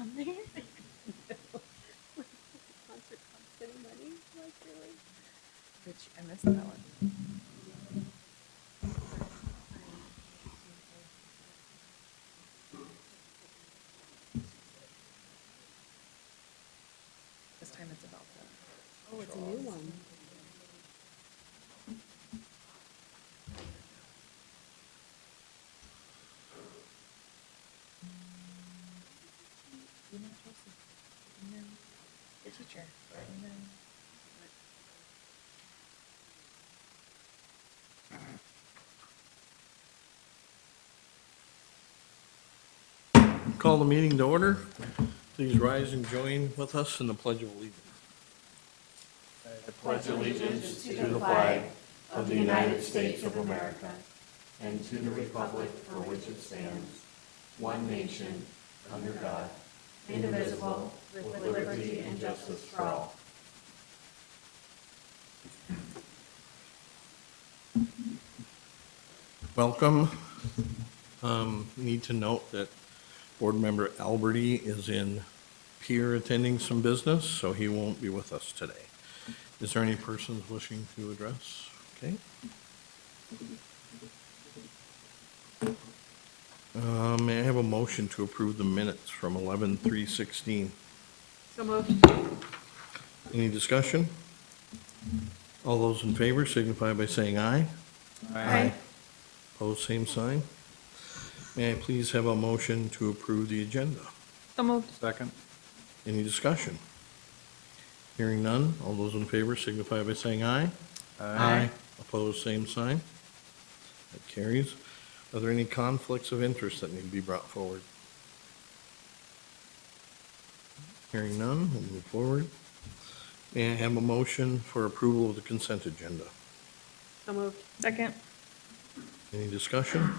down there? Concert cost any money? Like, really? Which, I missed that one. This time it's about the. Oh, it's a new one. Email Chelsea. Email the teacher. Email. Call the meeting to order. Please rise and join with us in the Pledge of Allegiance. I pledge allegiance to the flag of the United States of America and to the republic for which it stands, one nation, under God, indivisible, with liberty and justice for all. Welcome. Need to note that Board Member Alberti is in Pier attending some business, so he won't be with us today. Is there any persons wishing to address? Okay. May I have a motion to approve the minutes from 11/3/16? So moved. Any discussion? All those in favor signify by saying aye. Aye. Opposed, same sign. May I please have a motion to approve the agenda? So moved. Second. Any discussion? Hearing none, all those in favor signify by saying aye. Aye. Opposed, same sign. That carries. Are there any conflicts of interest that need to be brought forward? Hearing none, we'll move forward. May I have a motion for approval of the consent agenda? So moved. Second. Any discussion?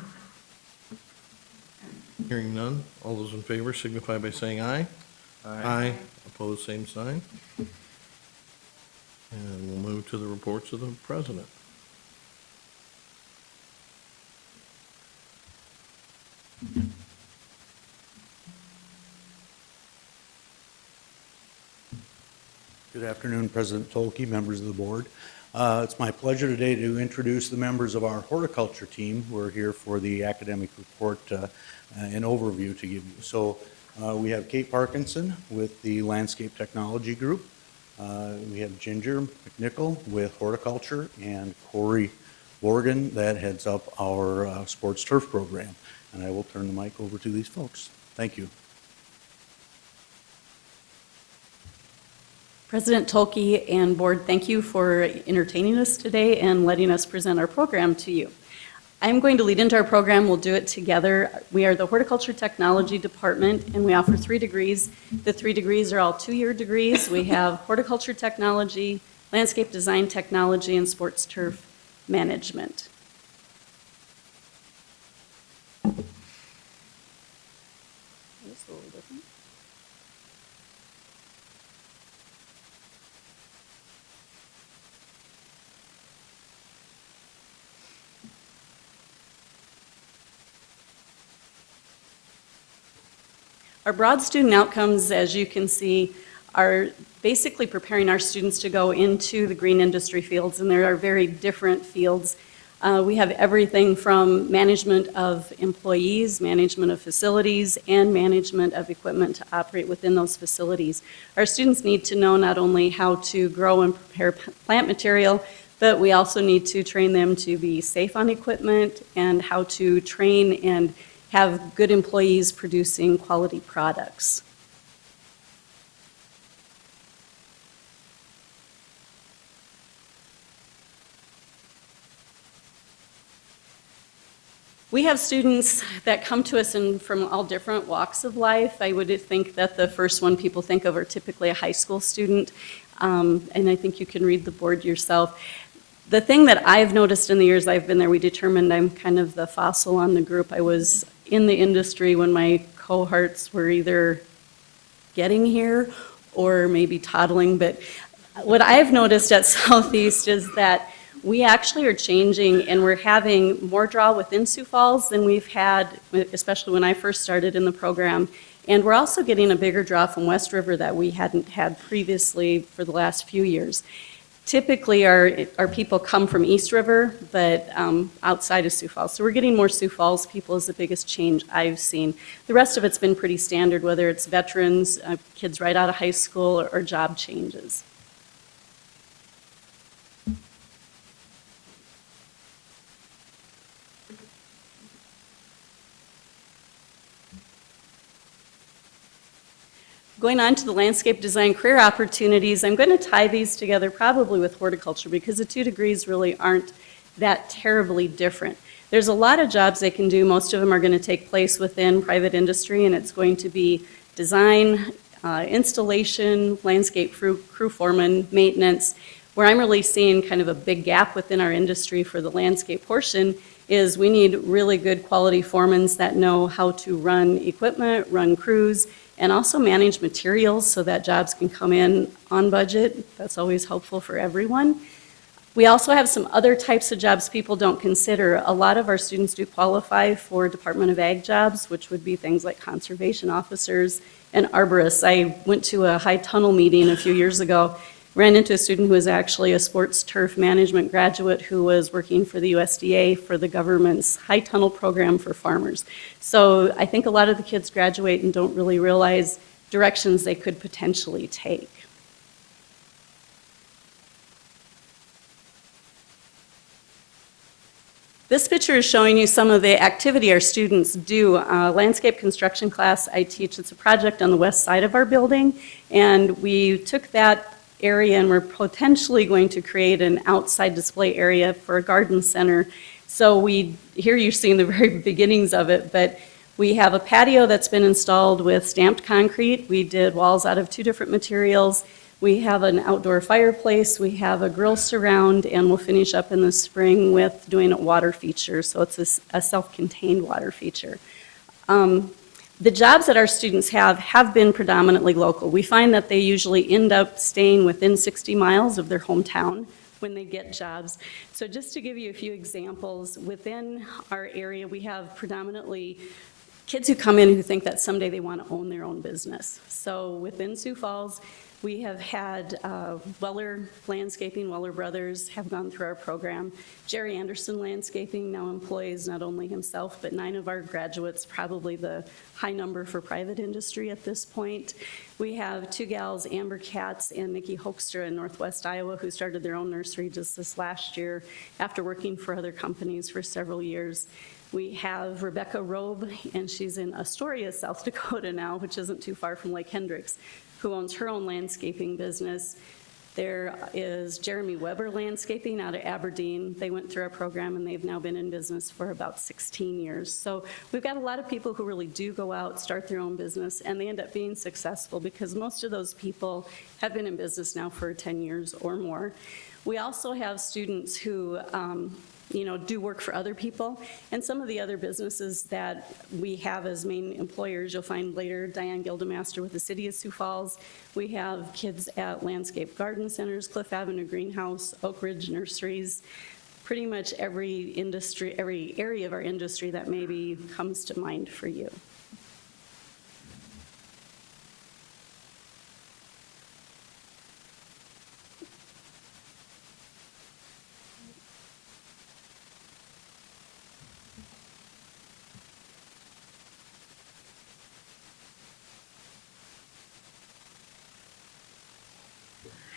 Hearing none, all those in favor signify by saying aye. Aye. Opposed, same sign. And we'll move to the reports of the president. Good afternoon, President Tolke, members of the board. It's my pleasure today to introduce the members of our horticulture team who are here for the academic report and overview to give you. So we have Kate Parkinson with the Landscape Technology Group. We have Ginger McNichol with horticulture and Corey Morgan that heads up our SportsTurf Program. And I will turn the mic over to these folks. Thank you. President Tolke and board, thank you for entertaining us today and letting us present our program to you. I'm going to lead into our program. We'll do it together. We are the Horticulture Technology Department, and we offer 3 degrees. The 3 degrees are all 2-year degrees. We have Horticulture Technology, Landscape Design Technology, and SportsTurf Management. This is a little different. Our broad student outcomes, as you can see, are basically preparing our students to go into the green industry fields, and there are very different fields. We have everything from management of employees, management of facilities, and management of equipment to operate within those facilities. Our students need to know not only how to grow and prepare plant material, but we also need to train them to be safe on equipment and how to train and have good employees producing quality products. We have students that come to us from all different walks of life. I would think that the first one people think of are typically a high school student, and I think you can read the board yourself. The thing that I've noticed in the years I've been there, we determined I'm kind of the fossil on the group. I was in the industry when my cohorts were either getting here or maybe toddling, but what I've noticed at Southeast is that we actually are changing and we're having more draw within Sioux Falls than we've had, especially when I first started in the program. And we're also getting a bigger draw from West River that we hadn't had previously for the last few years. Typically, our people come from East River, but outside of Sioux Falls. So we're getting more Sioux Falls people is the biggest change I've seen. The rest of it's been pretty standard, whether it's veterans, kids right out of high school, or job changes. Going on to the landscape design career opportunities, I'm going to tie these together probably with horticulture because the 2 degrees really aren't that terribly different. There's a lot of jobs they can do. Most of them are going to take place within private industry, and it's going to be design, installation, landscape crew foreman, maintenance. Where I'm really seeing kind of a big gap within our industry for the landscape portion is we need really good quality foremen that know how to run equipment, run crews, and also manage materials so that jobs can come in on budget. That's always helpful for everyone. We also have some other types of jobs people don't consider. A lot of our students do qualify for Department of Ag jobs, which would be things like conservation officers and arborists. I went to a high tunnel meeting a few years ago, ran into a student who was actually a SportsTurf Management graduate who was working for the USDA for the government's high tunnel program for farmers. So I think a lot of the kids graduate and don't really realize directions they could potentially take. This picture is showing you some of the activity our students do. Landscape construction class I teach, it's a project on the west side of our building, and we took that area and we're potentially going to create an outside display area for a garden center. So here you're seeing the very beginnings of it, but we have a patio that's been installed with stamped concrete. We did walls out of 2 different materials. We have an outdoor fireplace, we have a grill surround, and we'll finish up in the spring with doing a water feature, so it's a self-contained water feature. The jobs that our students have been predominantly local. We find that they usually end up staying within 60 miles of their hometown when they get jobs. So just to give you a few examples, within our area we have predominantly kids who come in who think that someday they want to own their own business. So within Sioux Falls, we have had Weller Landscaping, Weller Brothers have gone through our program. Jerry Anderson Landscaping now employs not only himself, but 9 of our graduates, probably the high number for private industry at this point. We have 2 gals, Amber Katz and Nikki Hoekstra in Northwest Iowa, who started their own nursery just this last year after working for other companies for several years. We have Rebecca Robe, and she's in Astoria, South Dakota now, which isn't too far from Lake Hendricks, who owns her own landscaping business. There is Jeremy Weber Landscaping out of Aberdeen. They went through our program and they've now been in business for about 16 years. So we've got a lot of people who really do go out, start their own business, and they end up being successful because most of those people have been in business now for 10 years or more. We also have students who do work for other people. And some of the other businesses that we have as main employers, you'll find later Diane Gilda Master with the City of Sioux Falls. We have kids at Landscape Garden Centers, Cliff Avenue Greenhouse, Oak Ridge Nurseries, pretty much every industry, every area of our industry that maybe comes to mind for you.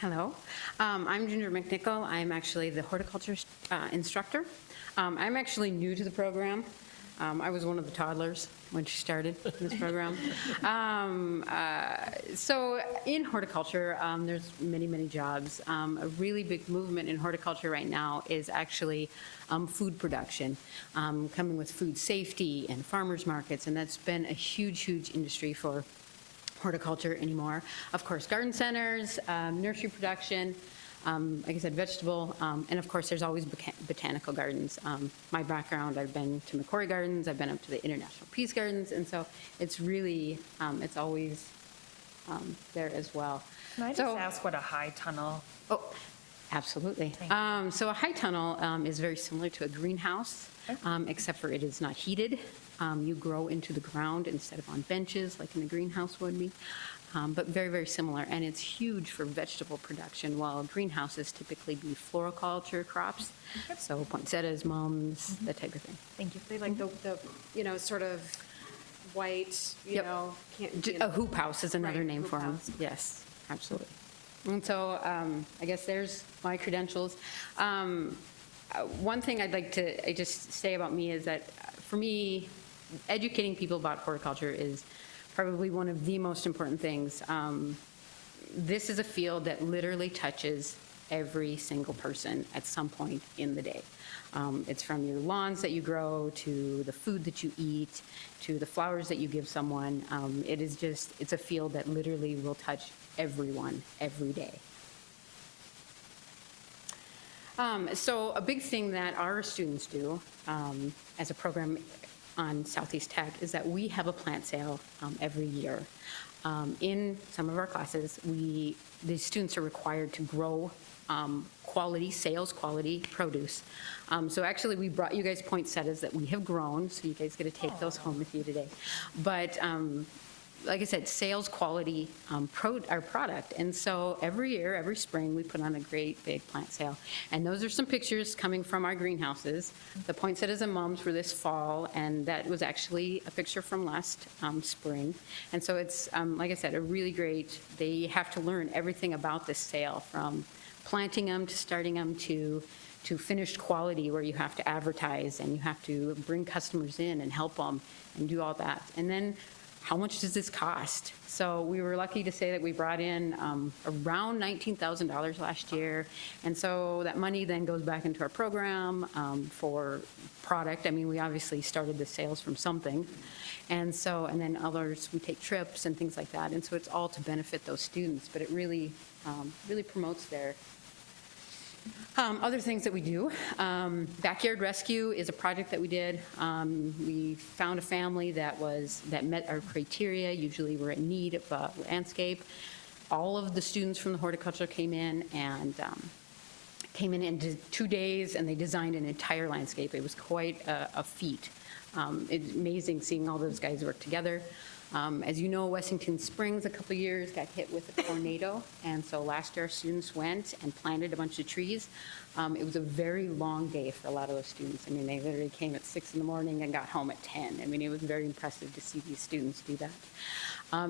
Hello, I'm Ginger McNichol. I'm actually the horticulture instructor. I'm actually new to the program. I was one of the toddlers when she started this program. So in horticulture, there's many, many jobs. A really big movement in horticulture right now is actually food production, coming with food safety and farmers markets, and that's been a huge, huge industry for horticulture anymore. Of course, garden centers, nursery production, like I said, vegetable, and of course, there's always botanical gardens. My background, I've been to McCory Gardens, I've been up to the International Peace Gardens, and so it's really, it's always there as well. Can I just ask what a high tunnel? Oh, Absolutely. So a high tunnel is very similar to a greenhouse, except for it is not heated. You grow into the ground instead of on benches like in a greenhouse would be, but very, very similar. And it's huge for vegetable production, while greenhouses typically be floriculture crops, so poinsettias, mums, that type of thing. Thank you. They like the, sort of white, Yep. A hoop house is another Right, name hoop for them. house. Yes, absolutely. And so I guess there's my credentials. One thing I'd like to just say about me is that for me, educating people about horticulture is probably one of the most important things. This is a field that literally touches every single person at some point in the day. It's from your lawns that you grow, to the food that you eat, to the flowers that you give someone. It's a field that literally will touch everyone every day. So a big thing that our students do as a program on Southeast Tech is that we have a plant sale every year. In some of our classes, the students are required to grow sales quality produce. So actually, we brought you guys poinsettias that we have grown, so you guys get to take those home with you today. But like I said, sales quality our product. And so every year, every spring, we put on a great big plant sale. And those are some pictures coming from our greenhouses. The poinsettias and mums were this fall, and that was actually a picture from last spring. And so it's, like I said, a really great, they have to learn everything about this sale, from planting them to starting them to finished quality, where you have to advertise and you have to bring customers in and help them and do all that. And then how much does this cost? So we were lucky to say that we brought in around $19,000 last year. And so that money then goes back into our program for product. I mean, we obviously started the sales from something. And then others, we take trips and things like that. And so it's all to benefit those students, but it really, really promotes their other things that we do. Backyard rescue is a project that we did. We found a family that met our criteria. Usually we're in need of a landscape. All of the students from the horticulture came in in 2 days, and they designed an entire landscape. It was quite a feat. It's amazing seeing all those guys work together. As you know, Wessington Springs a couple years got hit with a tornado, and so last year our students went and planted a bunch of trees. It was a very long day for a lot of those students. I mean, they literally came at 6 in the morning and got home at 10. I mean, it was very impressive to see these students do that.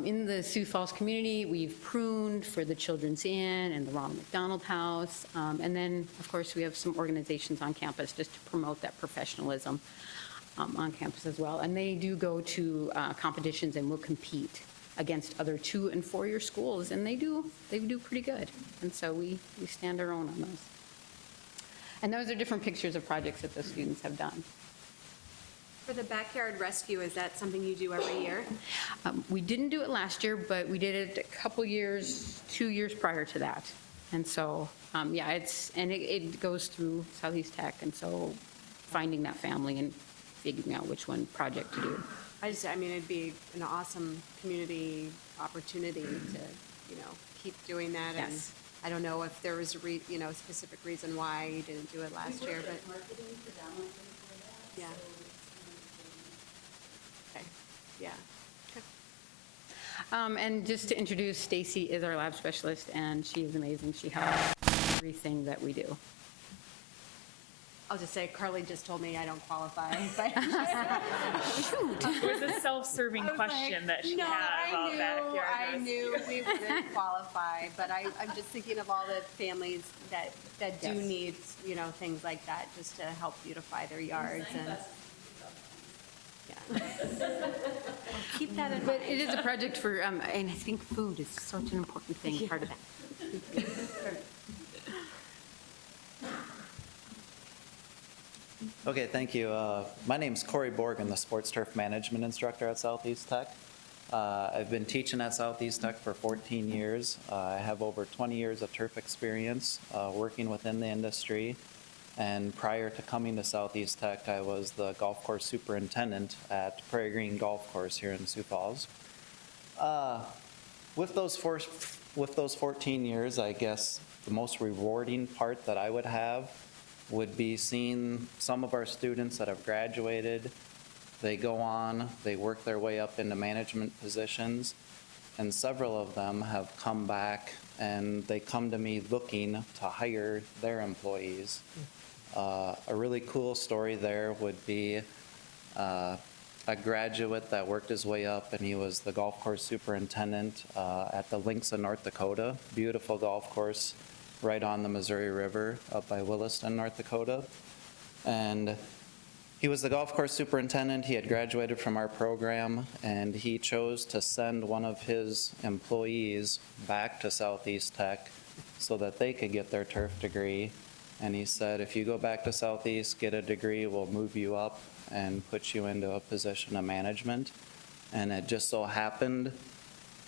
In the Sioux Falls community, we've pruned for the Children's Inn and the Ronald McDonald House. And then, of course, we have some organizations on campus just to promote that professionalism on campus as well. And they do go to competitions and will compete against other 2- and 4-year schools, and they do pretty good. And so we stand our own on those. And those are different pictures of projects that those students have done. For the backyard rescue, is that something you do every year? We didn't do it last year, but we did it a couple years, 2 years prior to that. And so, yeah, it goes through Southeast Tech, and so finding that family and figuring out which one project to do. I mean, it'd be an awesome community opportunity to, keep doing that. Yes. And I don't know if there was a specific reason why you didn't do it last year, but. Marketing predominantly for that. Yeah. Okay, yeah. And just to introduce, Stacy is our lab specialist, and she is amazing. She helps everything that we do. I'll just say Carly just told me I don't qualify, but. It was a self-serving question that she had about backyard I rescue. knew we wouldn't qualify, but I'm just thinking of all the families that do Yes. need, things like that, just to help beautify their yards and. Yeah. Keep that in mind. But it is a project for, and I think food is such an important thing, part of that. Okay, thank you. My name's Corey Borg. I'm the SportsTurf Management instructor at Southeast Tech. I've been teaching at Southeast Tech for 14 years. I have over 20 years of turf experience working within the industry. And prior to coming to Southeast Tech, I was the golf course superintendent at Prairie Green Golf Course here in Sioux Falls. With those 14 years, I guess the most rewarding part that I would have would be seeing some of our students that have graduated, they go on, they work their way up into management positions, and several of them have come back and they come to me looking to hire their employees. A really cool story there would be a graduate that worked his way up, and he was the golf course superintendent at the Links of North Dakota. Beautiful golf course right on the Missouri River up by Williston, North Dakota. And he was the golf course superintendent. He had graduated from our program, and he chose to send one of his employees back to Southeast Tech so that they could get their turf degree. And he said, if you go back to Southeast, get a degree, we'll move you up and put you into a position of management. And it just so happened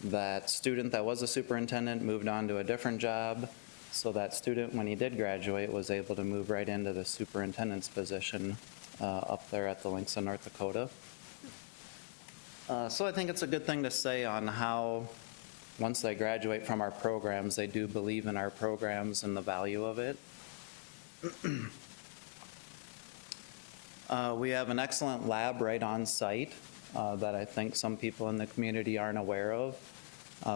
that student that was a superintendent moved on to a different job. So that student, when he did graduate, was able to move right into the superintendent's position up there at the Links of North Dakota. So I think it's a good thing to say on how, once they graduate from our programs, they do believe in our programs and the value of it. We have an excellent lab right on site that I think some people in the community aren't aware of.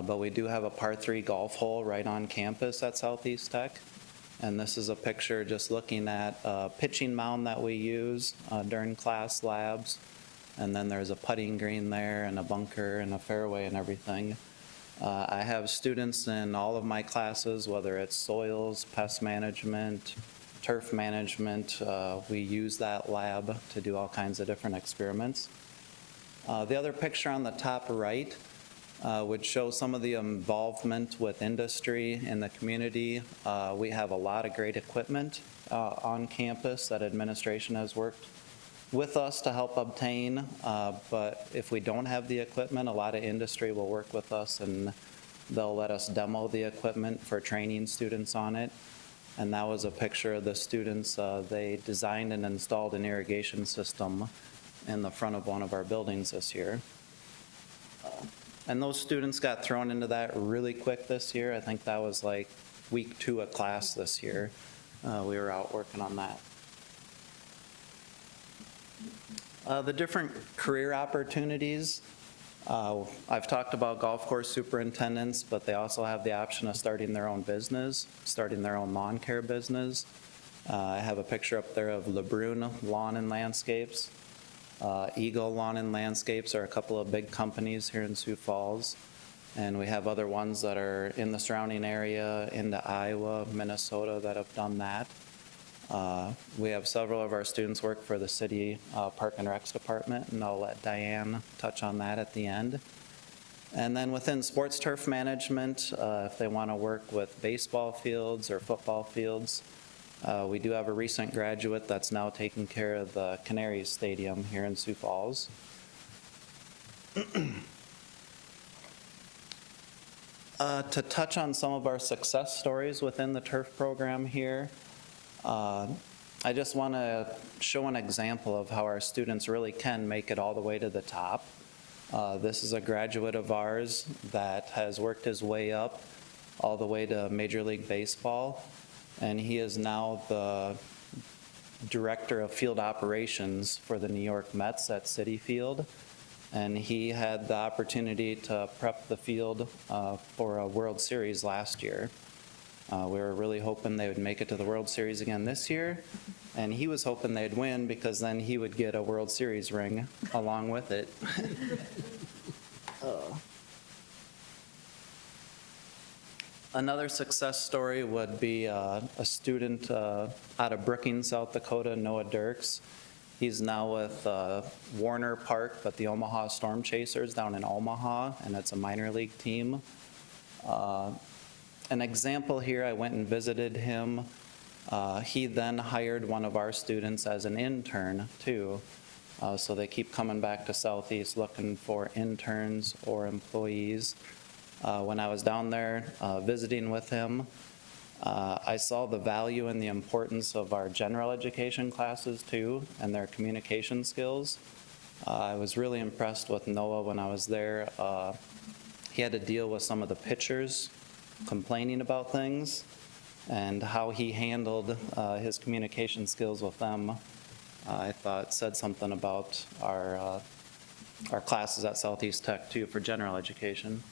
But we do have a par 3 golf hole right on campus at Southeast Tech. And this is a picture just looking at a pitching mound that we use during class labs. And then there's a putting green there and a bunker and a fairway and everything. I have students in all of my classes, whether it's soils, pest management, turf management. We use that lab to do all kinds of different experiments. The other picture on the top right would show some of the involvement with industry in the community. We have a lot of great equipment on campus that administration has worked with us to help obtain, but if we don't have the equipment, a lot of industry will work with us and they'll let us demo the equipment for training students on it. And that was a picture of the students. They designed and installed an irrigation system in the front of one of our buildings this year. And those students got thrown into that really quick this year. I think that was like week 2 of class this year. We were out working on that. The different career opportunities. I've talked about golf course superintendents, but they also have the option of starting their own business, starting their own lawn care business. I have a picture up there of LeBrun Lawn and Landscapes. Eagle Lawn and Landscapes are a couple of big companies here in Sioux Falls. And we have other ones that are in the surrounding area, into Iowa, Minnesota, that have done that. We have several of our students work for the city Park and Recs department, and I'll let Diane touch on that at the end. And then within SportsTurf Management, if they want to work with baseball fields or football fields, we do have a recent graduate that's now taking care of the Canary Stadium here in Sioux Falls. To touch on some of our success stories within the turf program here, I just want to show an example of how our students really can make it all the way to the top. This is a graduate of ours that has worked his way up all the way to Major League Baseball, and he is now the director of field operations for the New York Mets at Citi Field. And he had the opportunity to prep the field for a World Series last year. We were really hoping they would make it to the World Series again this year, and he was hoping they'd win because then he would get a World Series ring along with it. Another success story would be a student out of Brookings, South Dakota, Noah Dirks. He's now with Warner Park, but the Omaha Storm Chasers down in Omaha, and it's a minor league team. An example here, I went and visited him. He then hired one of our students as an intern too. So they keep coming back to Southeast looking for interns or employees. When I was down there visiting with him, I saw the value and the importance of our general education classes too, and their communication skills. I was really impressed with Noah when I was there. He had to deal with some of the pitchers complaining about things, and how he handled his communication skills with them, I thought said something about our classes at Southeast Tech too for general education.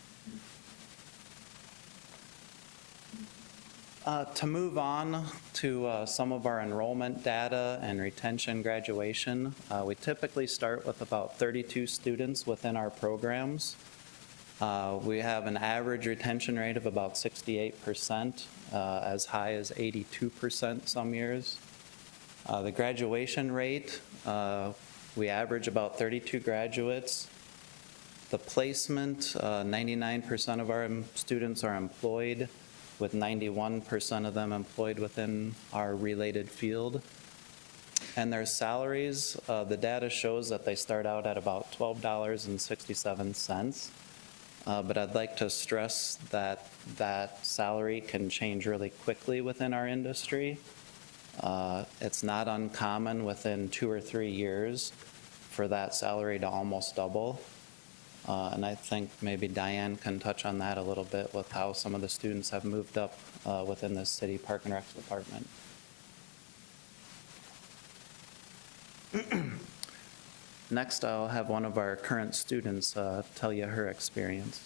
To move on to some of our enrollment data and retention graduation, we typically start with about 32 students within our programs. We have an average retention rate of about 68%, as high as 82% some years. The graduation rate, we average about 32 graduates. The placement, 99% of our students are employed, with 91% of them employed within our related field. And their salaries, the data shows that they start out at about $12.67. But I'd like to stress that that salary can change really quickly within our industry. It's not uncommon within 2 or 3 years for that salary to almost double. And I think maybe Diane can touch on that a little bit with how some of the students have moved up within the city Park and Rec department. Next, I'll have one of our current students tell you her experience.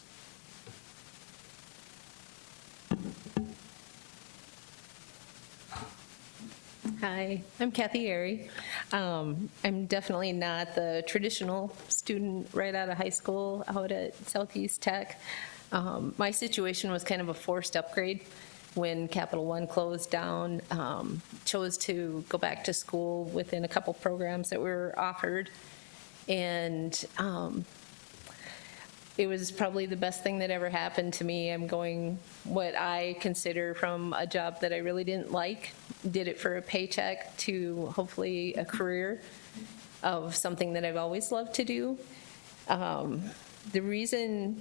Hi, I'm Kathy Airy. I'm definitely not the traditional student right out of high school out at Southeast Tech. My situation was kind of a forced upgrade when Capital One closed down. Chose to go back to school within a couple programs that were offered. And it was probably the best thing that ever happened to me. I'm going what I consider from a job that I really didn't like, did it for a paycheck, to hopefully a career of something that I've always loved to do. The reason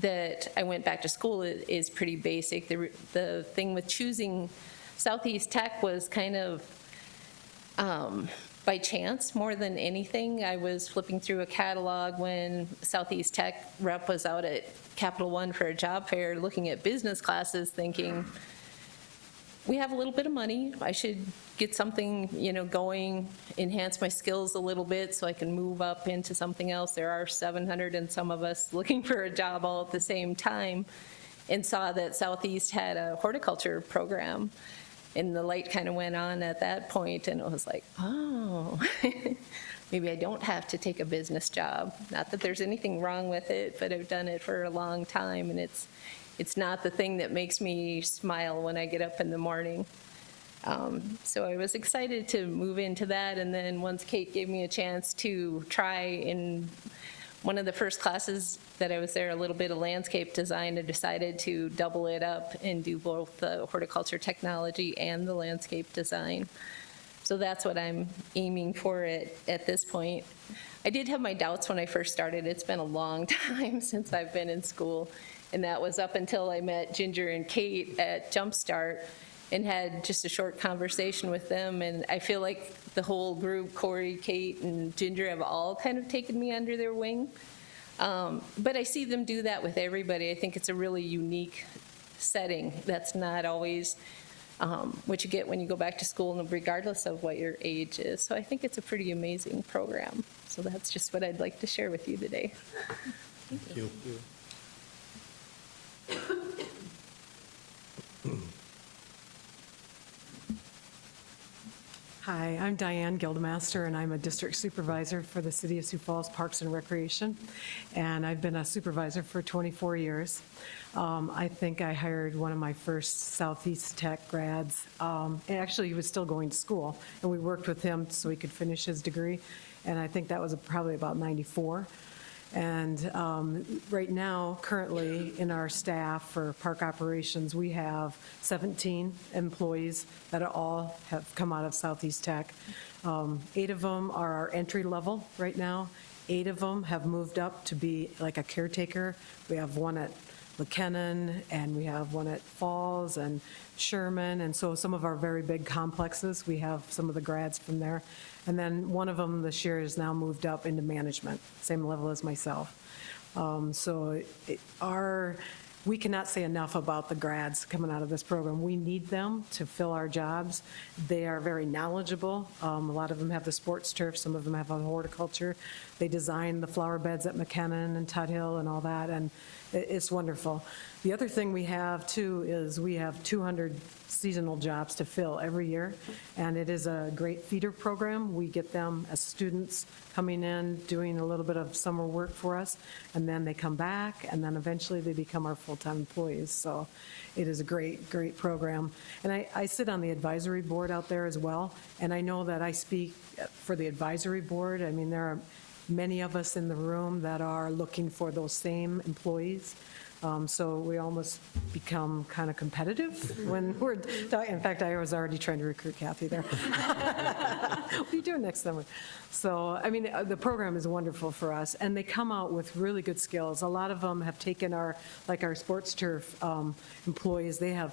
that I went back to school is pretty basic. The thing with choosing Southeast Tech was kind of by chance more than anything. I was flipping through a catalog when Southeast Tech rep was out at Capital One for a job fair looking at business classes, thinking, we have a little bit of money, I should get something, going, enhance my skills a little bit so I can move up into something else. There are 700 and some of us looking for a job all at the same time, and saw that Southeast had a horticulture program. And the light kind of went on at that point, and it was like, oh, maybe I don't have to take a business job. Not that there's anything wrong with it, but I've done it for a long time, and it's not the thing that makes me smile when I get up in the morning. So I was excited to move into that, and then once Kate gave me a chance to try in one of the first classes that I was there, a little bit of landscape design, I decided to double it up and do both the horticulture technology and the landscape design. So that's what I'm aiming for at this point. I did have my doubts when I first started. It's been a long time since I've been in school, and that was up until I met Ginger and Kate at Jumpstart and had just a short conversation with them. And I feel like the whole group, Corey, Kate, and Ginger, have all kind of taken me under their wing. But I see them do that with everybody. I think it's a really unique setting. That's not always what you get when you go back to school, regardless of what your age is. So I think it's a pretty amazing program. So that's just what I'd like to share with you today. Thank you. Hi, I'm Diane Gilda, and I'm a district supervisor for the City of Sioux Falls Parks and Recreation, and I've been a supervisor for 24 years. I think I hired one of my first Southeast Tech grads. Actually, he was still going to school, and we worked with him so he could finish his degree, and I think that was probably about 94. And right now, currently, in our staff for park operations, we have 17 employees that all have come out of Southeast Tech. 8 of them are our entry level right now. 8 of them have moved up to be like a caretaker. We have one at McKinnon, and we have one at Falls and Sherman, and so some of our very big complexes, we have some of the grads from there. And then one of them this year has now moved up into management, same level as myself. Our we cannot say enough about the grads coming out of this program. We need them to fill our jobs. They are very knowledgeable. A lot of them have the sports turf, some of them have horticulture. They design the flower beds at McKinnon and Tuthill and all that, and it's wonderful. The other thing we have, too, is we have 200 seasonal jobs to fill every year, and it is a great feeder program. We get them as students coming in, doing a little bit of summer work for us, and then they come back, and then eventually they become our full-time employees. So it is a great, great program. And I sit on the advisory board out there as well, and I know that I speak for the advisory board. I mean, there are many of us in the room that are looking for those same employees. So we almost become kind of competitive when we're, in fact, I was already trying to recruit Kathy there. What are you doing next summer? So, I mean, the program is wonderful for us, and they come out with really good skills. A lot of them have taken our sports turf employees, they have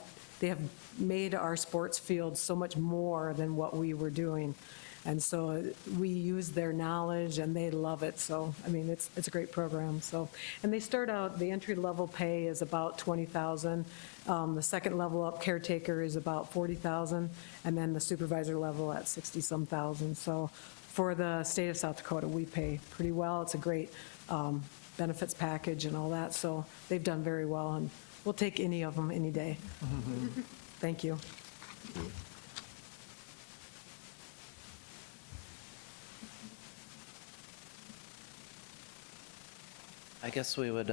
made our sports field so much more than what we were doing. And so we use their knowledge, and they love it. So, I mean, it's a great program. So, and they start out, the entry-level pay is about $20,000. The second level up, caretaker, is about $40,000, and then the supervisor level at 60-some thousand. So for the state of South Dakota, we pay pretty well. It's a great benefits package and all that. So they've done very well, and we'll take any of them any day. Thank you. I guess we would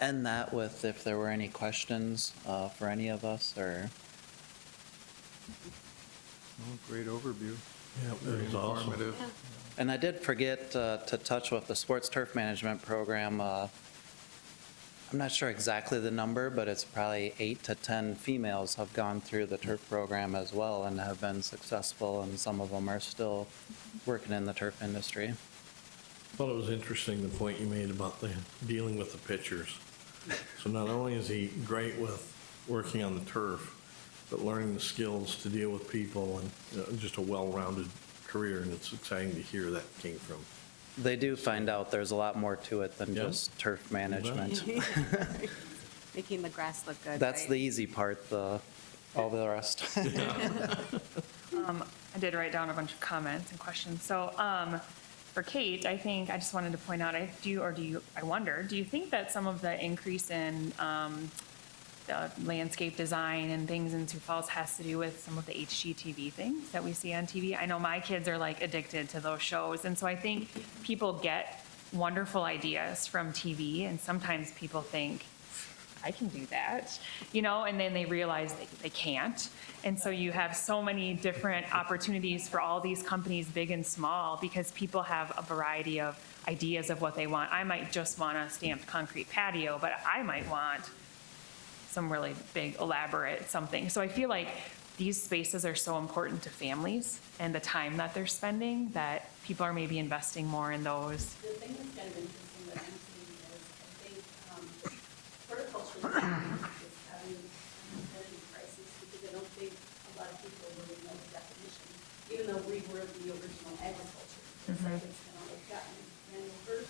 end that with if there were any questions for any of us, or Great overview. Yeah, Very that was awesome. informative. And I did forget to touch with the SportsTurf Management Program. I'm not sure exactly the number, but it's probably 8 to 10 females have gone through the turf program as well and have been successful, and some of them are still working in the turf industry. I thought it was interesting, the point you made about the dealing with the pitchers. So not only is he great with working on the turf, but learning the skills to deal with people, and just a well-rounded career, and it's exciting to hear that came from. They do find out there's a lot more to it than Yeah. just turf management. Making the grass look good, That's right? the easy part, all the rest. I did write down a bunch of comments and questions. So for Kate, I think I just wanted to point out, I wonder, do you think that some of the increase in the landscape design and things in Sioux Falls has to do with some of the HGTV things that we see on TV? I know my kids are like addicted to those shows. And so I think people get wonderful ideas from TV, and sometimes people think, I can do that, and then they realize they can't. And so you have so many different opportunities for all these companies, big and small, because people have a variety of ideas of what they want. I might just want a stamped concrete patio, but I might want some really big, elaborate something. So I feel like these spaces are so important to families and the time that they're spending, that people are maybe investing more in those. The thing that's kind of interesting that I'm seeing is, I think, horticulture is having an identity crisis, because I don't think a lot of people really know the definition, even though we were the original agriculture. It's like it's kind of like gotten manual first.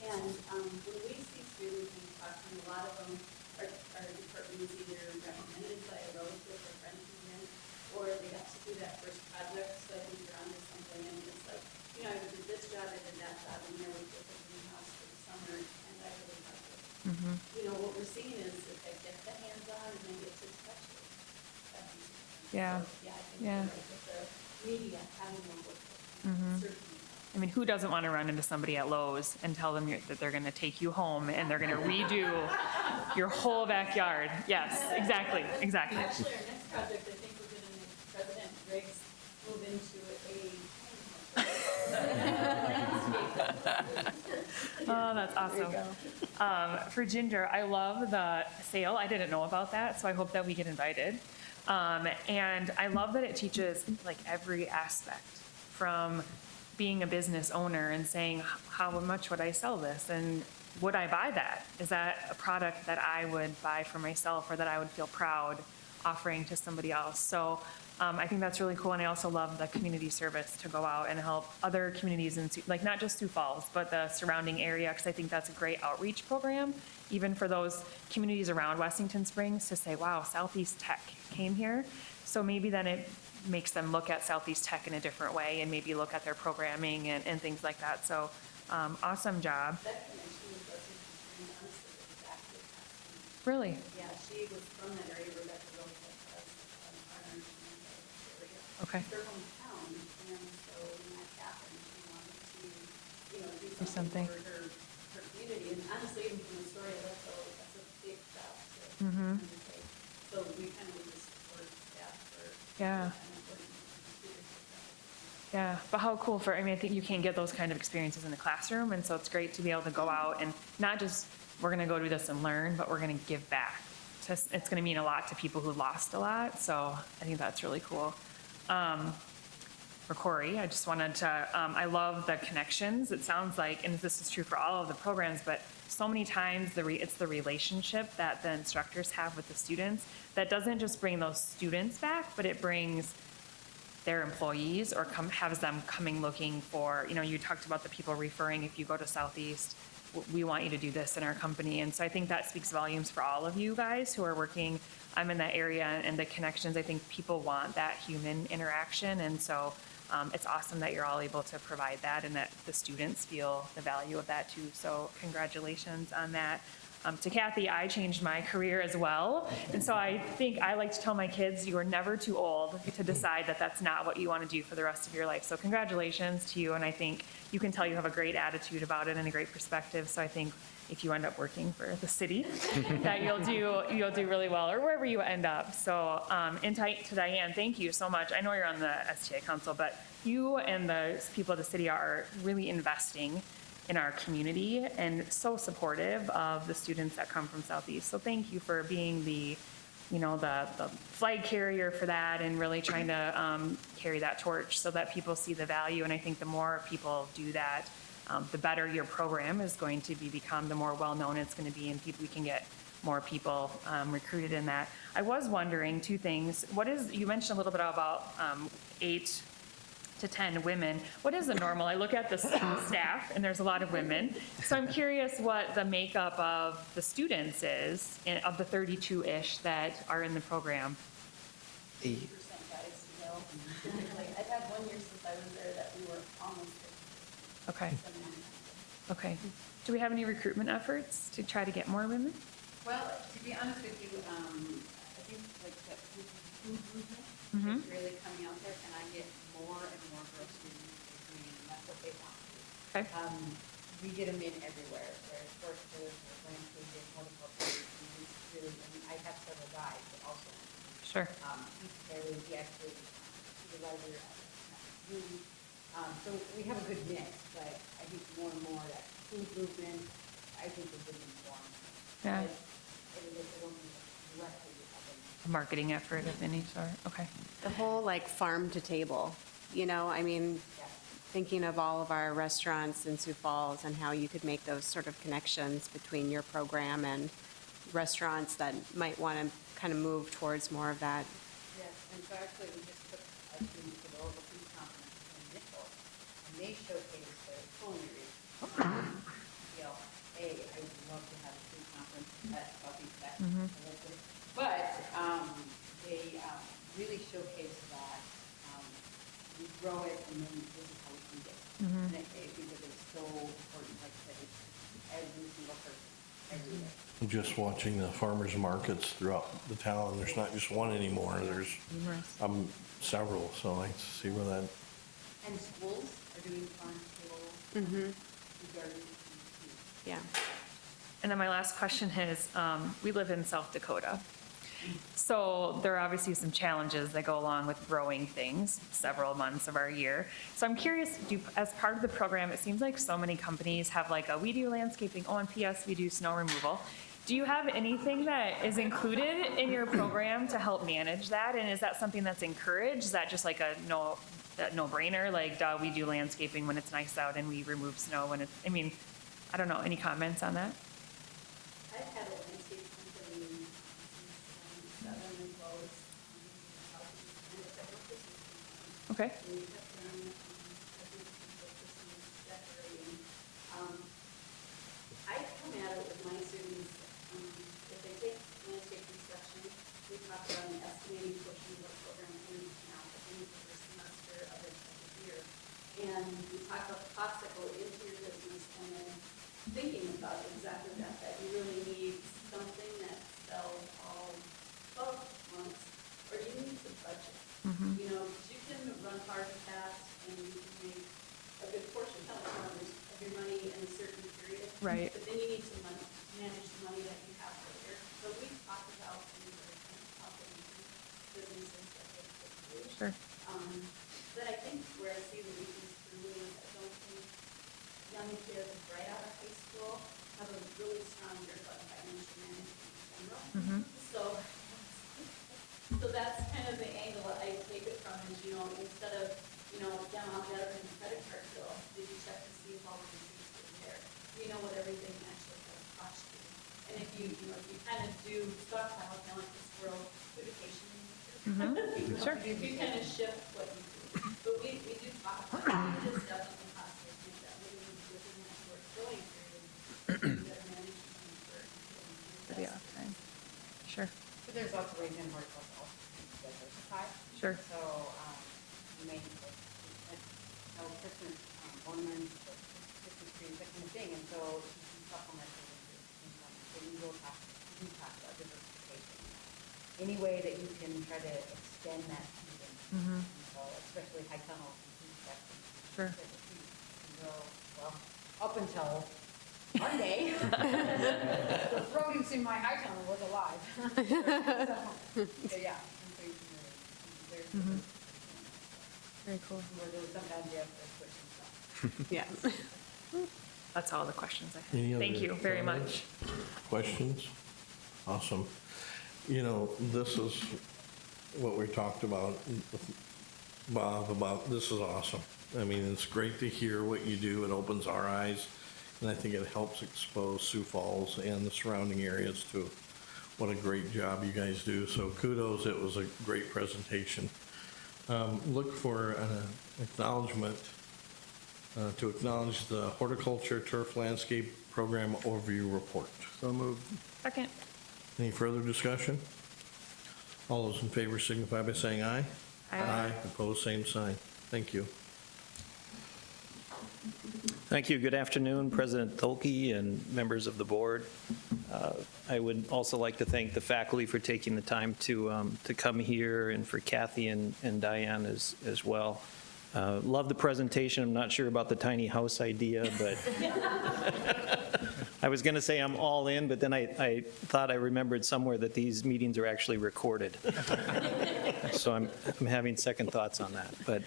And when we see students and talk to them, a lot of them, our department is either recommended by a relative or friend who's in, or they got to do that first project, so I think you're onto something, and it's like, I did this job, I did that job, and there we did the greenhouse for the summer, and I really loved it. What we're seeing is if they get the hands-on and they get to touch it, that's easy. Yeah. So, yeah, I think Yeah. you're right, with the media, having them work with certainly. I mean, who doesn't want to run into somebody at Lowe's and tell them that they're going to take you home and they're going to redo your whole backyard? Yes, exactly. Actually, our next project, I think we're going to make President Griggs move into a Oh, that's awesome. For Ginger, I love the sale. I didn't know about that, so I hope that we get invited. And I love that it teaches like every aspect, from being a business owner and saying, how much would I sell this? And would I buy that? Is that a product that I would buy for myself, or that I would feel proud offering to somebody else? So I think that's really cool, and I also love the community service to go out and help other communities in, like, not just Sioux Falls, but the surrounding area, because I think that's a great outreach program, even for those communities around Wessington Springs, to say, wow, Southeast Tech came here. So maybe then it makes them look at Southeast Tech in a different way, and maybe look at their programming and things like that. So, awesome job. That connection with Washington Springs, honestly, was exactly past. Really? Yeah, she was from that area, Rebecca Rose, like us, our area. Okay. Their hometown, and so when that happened, she wanted to, do Do something. something for her community. And honestly, even from the story, that's a big job to undertake. So we kind of just support staff for. Yeah. Yeah, but how cool for, I mean, I think you can't get those kind of experiences in the classroom, and so it's great to be able to go out and not just, we're gonna go do this and learn, but we're gonna give back. It's gonna mean a lot to people who lost a lot, so I think that's really cool. For Corey, I just wanted to, I love the connections. It sounds like, and this is true for all of the programs, but so many times it's the relationship that the instructors have with the students that doesn't just bring those students back, but it brings their employees or has them coming looking for, you talked about the people referring, if you go to Southeast, we want you to do this in our company. And so I think that speaks volumes for all of you guys who are working. I'm in that area, and the connections, I think people want that human interaction. And so it's awesome that you're all able to provide that, and that the students feel the value of that too. So congratulations on that. To Kathy, I changed my career as well. And so I think I like to tell my kids, you are never too old to decide that that's not what you want to do for the rest of your life. So congratulations to you. And I think you can tell you have a great attitude about it and a great perspective. So I think if you end up working for the city, that you'll do really well, or wherever you end up. So, and to Diane, thank you so much. I know you're on the STA Council, but you and the people of the city are really investing in our community and so supportive of the students that come from Southeast. So thank you for being the flag carrier for that, and really trying to carry that torch so that people see the value. And I think the more people do that, the better your program is going to become, the more well-known it's going to be, and we can get more people recruited in that. I was wondering two things. You mentioned a little bit about 8 to 10 women. What is the normal? I look at the staff, and there's a lot of women. So I'm curious what the makeup of the students is, of the 32-ish that are in the program. 50% guys still. I've had 1 year since I was there that we were almost 50%. Okay. Okay. Do we have any recruitment efforts to try to get more women? Well, to be honest with you, I think like the food movement is really coming out there, and I get more and more girl students agreeing, and that's what they want to do. Okay. We get them in everywhere, where SportsTurf, or landscaping, horticulture, and it's really, I mean, I have several guys that also want to do. Sure. He's Airy, he actually, supervisor at Airy. So we have a good mix, but I think more and more that food movement, I think is really important. Yeah. Directly, A marketing effort of any sort. Okay. The whole like farm to table, I mean, thinking of all of our restaurants in Sioux Falls and how you could make those sort of connections between your program and restaurants that might want to kind of move towards more of that. Yes, and so actually we just took a team to the local food conference in Nickel, and they showcased their culinary. I would love to have a food conference at Southeast Tech. But they really showcased that we grow it, and then this is how we eat it. And I think that it's so important, like I said, it's every single person, every day. Just watching the farmers markets throughout the town, there's not just one anymore, there's several, so I see where that. And schools are doing farm to table. Yeah. And then my last question is, we live in South Dakota. So there are obviously some challenges that go along with growing things several months of our year. So I'm curious, as part of the program, it seems like so many companies have like we do landscaping, and PS, we do snow removal. Do you have anything that is included in your program to help manage that? And is that something that's encouraged? Is that just like a no-brainer? Like, duh, we do landscaping when it's nice out and we remove snow when it's, I don't know, any comments on that? I've had a landscape company since 7 and 12. Okay. And we have done, I think, people Christmas decorating. I come at it with my students, if they take landscape construction, we talk about an estimating portion of our program in now, at the end of the first semester of it every year. And we talk about the costs that go into your business and then thinking about exactly that you really need something that sells all 12 months, or you need to budget. You know, 'cause you can run hard and fast and you can make a good portion, how much of your money in a certain period. Right. But then you need to manage the money that you have later. But we talk about things that are kind of helping businesses that they could do. Sure. But I think where I see the weakness for me is I don't think young kids right out of high school have a really strong grip on financial management in general. So that's kind of the angle I take it from is, you know, instead of, you know, yeah, Mom, Dad are in the credit card bill, did you check to see if all the receipts were there? You know what everything actually has cost you. And if you know, if you kind of do stockpile, kind of like the squirrel foodification. Sure. You kind of shift what you do. But we do talk about it. It is definitely possible to make that living within that short growing period. You gotta manage your money For the off time. Sure. But there's lots of ways in horticulture also to diversify. Sure. So, you may, Christmas ornaments, or Christmas trees, that kind of thing, and so you can supplement it with your income. So you do talk about diversification. Any way that you can try to extend that season. And so especially high tunnels and food sections. Sure. You go, well, up until Monday, the produce in my high tunnel was alive. So, yeah. And so you can really, there's Very cool. where there's sometimes you have to switch and stuff. Yes. That's all the questions I Any have. Thank other you very comments? much. Questions? Awesome. You know, this is what we talked about, Bob, about this is awesome. I mean, it's great to hear what you do. It opens our eyes, and I think it helps expose Sioux Falls and the surrounding areas to what a great job you guys do. So kudos, it was a great presentation. Look for an acknowledgement to acknowledge the Horticulture Turf Landscape Program Overview Report. So moved. Second. Any further discussion? All those in favor signify by saying aye. Aye. Opposed, same sign. Thank you. Thank you. Good afternoon, President Tolke and members of the board. I would also like to thank the faculty for taking the time to come here, and for Kathy and Diane as well. Love the presentation. I'm not sure about the tiny house idea, but I was going to say I'm all in, but then I thought I remembered somewhere that these meetings are actually recorded. So I'm having second thoughts on that. But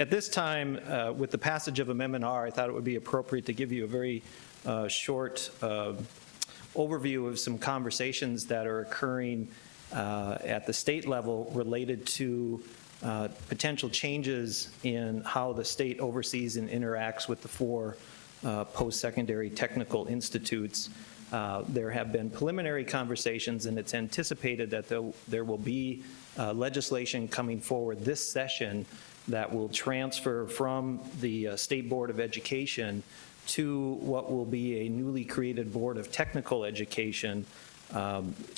at this time, with the passage of Amendment R, I thought it would be appropriate to give you a very short overview of some conversations that are occurring at the state level related to potential changes in how the state oversees and interacts with the four post-secondary technical institutes. There have been preliminary conversations, and it's anticipated that there will be legislation coming forward this session that will transfer from the State Board of Education to what will be a newly created Board of Technical Education,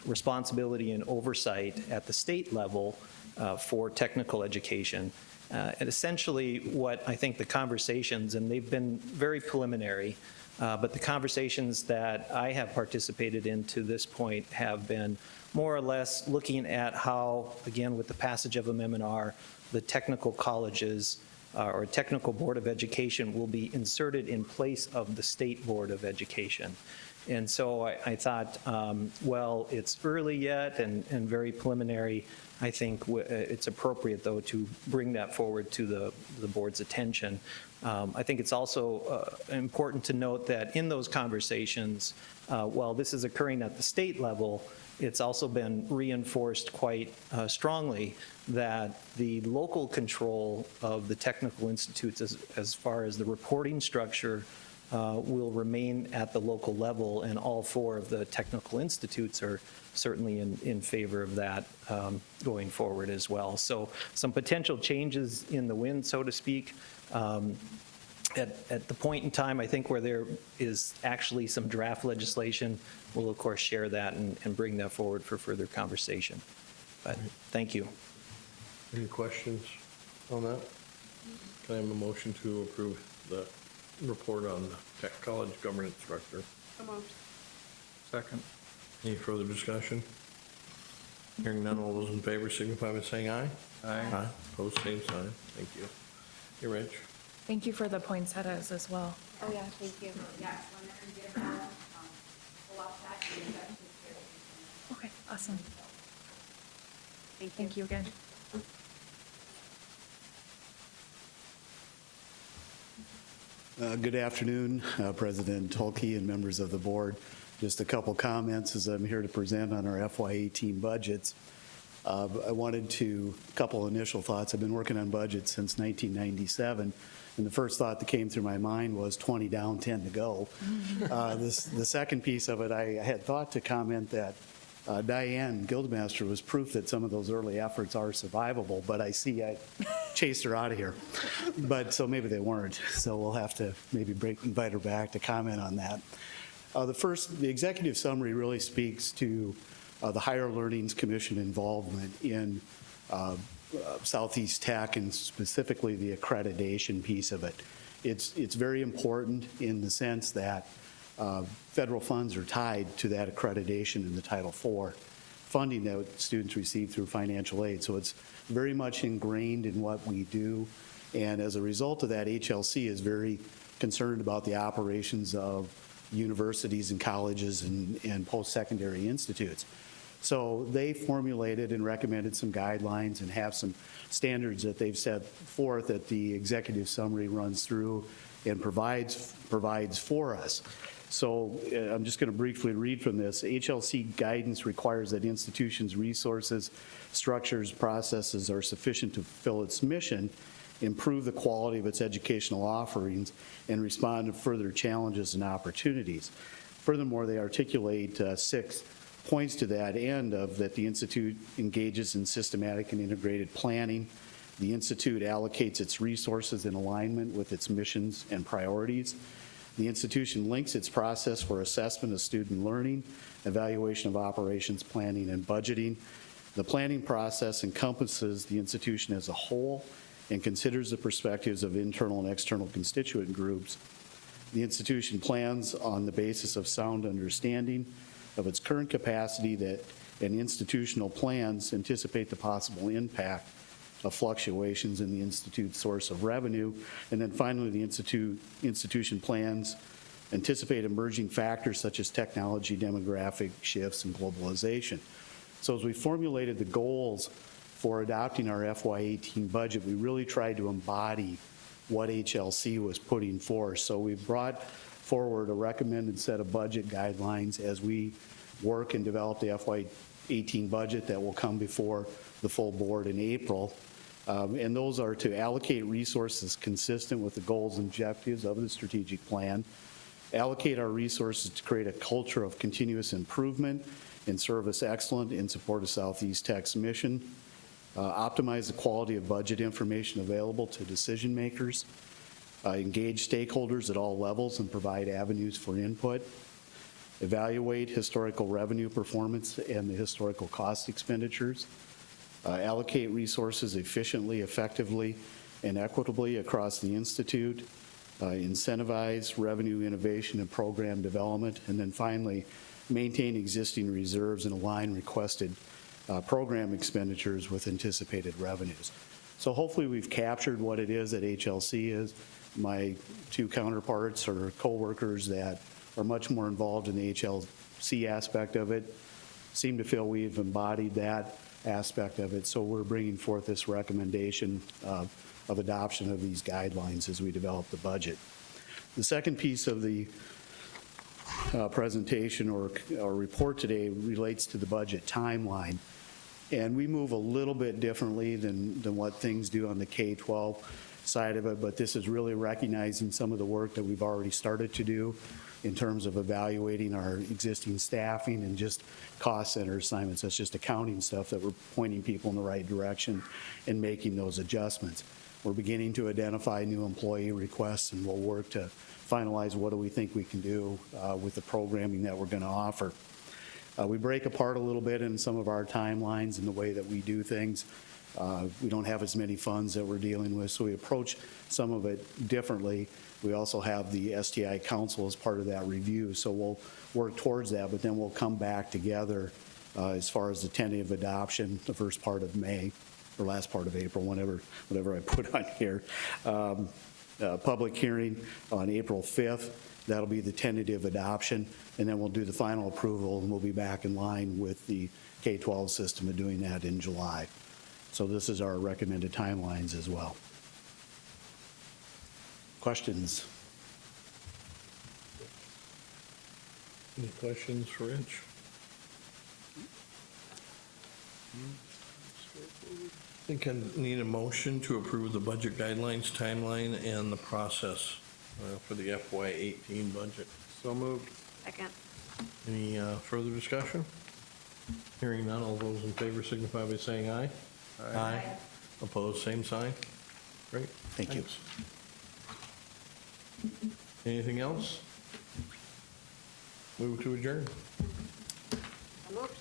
responsibility and oversight at the state level for technical education. And essentially what I think the conversations, and they've been very preliminary, but the conversations that I have participated in to this point have been more or less looking at how, again, with the passage of Amendment R, the technical colleges or Technical Board of Education will be inserted in place of the State Board of Education. And so I thought, well, it's early yet and very preliminary. I think it's appropriate, though, to bring that forward to the board's attention. I think it's also important to note that in those conversations, while this is occurring at the state level, it's also been reinforced quite strongly that the local control of the technical institutes as far as the reporting structure will remain at the local level, and all 4 of the technical institutes are certainly in favor of that going forward as well. So some potential changes in the wind, so to speak. At the point in time, I think, where there is actually some draft legislation, we'll of course share that and bring that forward for further conversation. But thank you. Any questions on that? Can I have a motion to approve the report on the Tech College governance structure? Second. Any further discussion? Hearing none, all those in favor signify by saying aye. Aye. Opposed, same sign. Thank you. Hey, Rich? Thank you for the poinsettias as well. Oh, yeah, thank you. Yes, whenever you get them all, pull off that, and that takes care of it. Okay, awesome. Thank you. Thank you again. Good afternoon, President Tolke and members of the board. Just a couple comments as I'm here to present on our FY18 budgets. I wanted to, a couple initial thoughts. I've been working on budgets since 1997, and the first thought that came through my mind was 20 down, 10 to go. The second piece of it, I had thought to comment that Diane Gilda was proof that some of those early efforts are survivable, but I see I chased her out of here. But so maybe they weren't. So we'll have to maybe invite her back to comment on that. The executive summary really speaks to the Higher Learnings Commission involvement in Southeast Tech and specifically the accreditation piece of it. It's very important in the sense that federal funds are tied to that accreditation in the Title IV funding that students receive through financial aid. So it's very much ingrained in what we do. And as a result of that, HLC is very concerned about the operations of universities and colleges and post-secondary institutes. So they formulated and recommended some guidelines and have some standards that they've set forth that the executive summary runs through and provides for us. So I'm just going to briefly read from this. HLC guidance requires that institutions' resources, structures, processes are sufficient to fulfill its mission, improve the quality of its educational offerings, and respond to further challenges and opportunities. Furthermore, they articulate 6 points to that end of that the Institute engages in systematic and integrated planning. The Institute allocates its resources in alignment with its missions and priorities. The institution links its process for assessment of student learning, evaluation of operations planning, and budgeting. The planning process encompasses the institution as a whole and considers the perspectives of internal and external constituent groups. The institution plans on the basis of sound understanding of its current capacity and institutional plans anticipate the possible impact of fluctuations in the institute's source of revenue. And then finally, the institution plans anticipate emerging factors such as technology, demographic shifts, and globalization. So as we formulated the goals for adopting our FY18 budget, we really tried to embody what HLC was putting forth. So we brought forward a recommended set of budget guidelines as we work and develop the FY18 budget that will come before the full board in April. And those are to allocate resources consistent with the goals and objectives of the strategic plan, allocate our resources to create a culture of continuous improvement and service excellence in support of Southeast Tech's mission, optimize the quality of budget information available to decision makers, engage stakeholders at all levels and provide avenues for input, evaluate historical revenue performance and the historical cost expenditures, allocate resources efficiently, effectively, and equitably across the Institute, incentivize revenue innovation and program development, and then finally, maintain existing reserves and align requested program expenditures with anticipated revenues. So hopefully we've captured what it is that HLC is. My 2 counterparts or co-workers that are much more involved in the HLC aspect of it seem to feel we've embodied that aspect of it. So we're bringing forth this recommendation of adoption of these guidelines as we develop the budget. The second piece of the presentation or report today relates to the budget timeline. And we move a little bit differently than what things do on the K-12 side of it, but this is really recognizing some of the work that we've already started to do in terms of evaluating our existing staffing and just cost center assignments. That's just accounting stuff that we're pointing people in the right direction and making those adjustments. We're beginning to identify new employee requests, and we'll work to finalize what do we think we can do with the programming that we're going to offer. We break apart a little bit in some of our timelines and the way that we do things. We don't have as many funds that we're dealing with, so we approach some of it differently. We also have the STI Council as part of that review, so we'll work towards that, but then we'll come back together as far as the tentative adoption, the first part of May, or last part of April, whatever I put on here. Public hearing on April 5th. That'll be the tentative adoption, and then we'll do the final approval, and we'll be back in line with the K-12 system of doing that in July. So this is our recommended timelines as well. Questions? Any questions for Rich? I think I need a motion to approve the budget guidelines, timeline, and the process for the FY18 budget. So moved. Second. Any further discussion? Hearing none, all those in favor signify by saying aye. Aye. Opposed, same sign. Great. Thank you. Thanks. Anything else? Move to adjourn. So moved.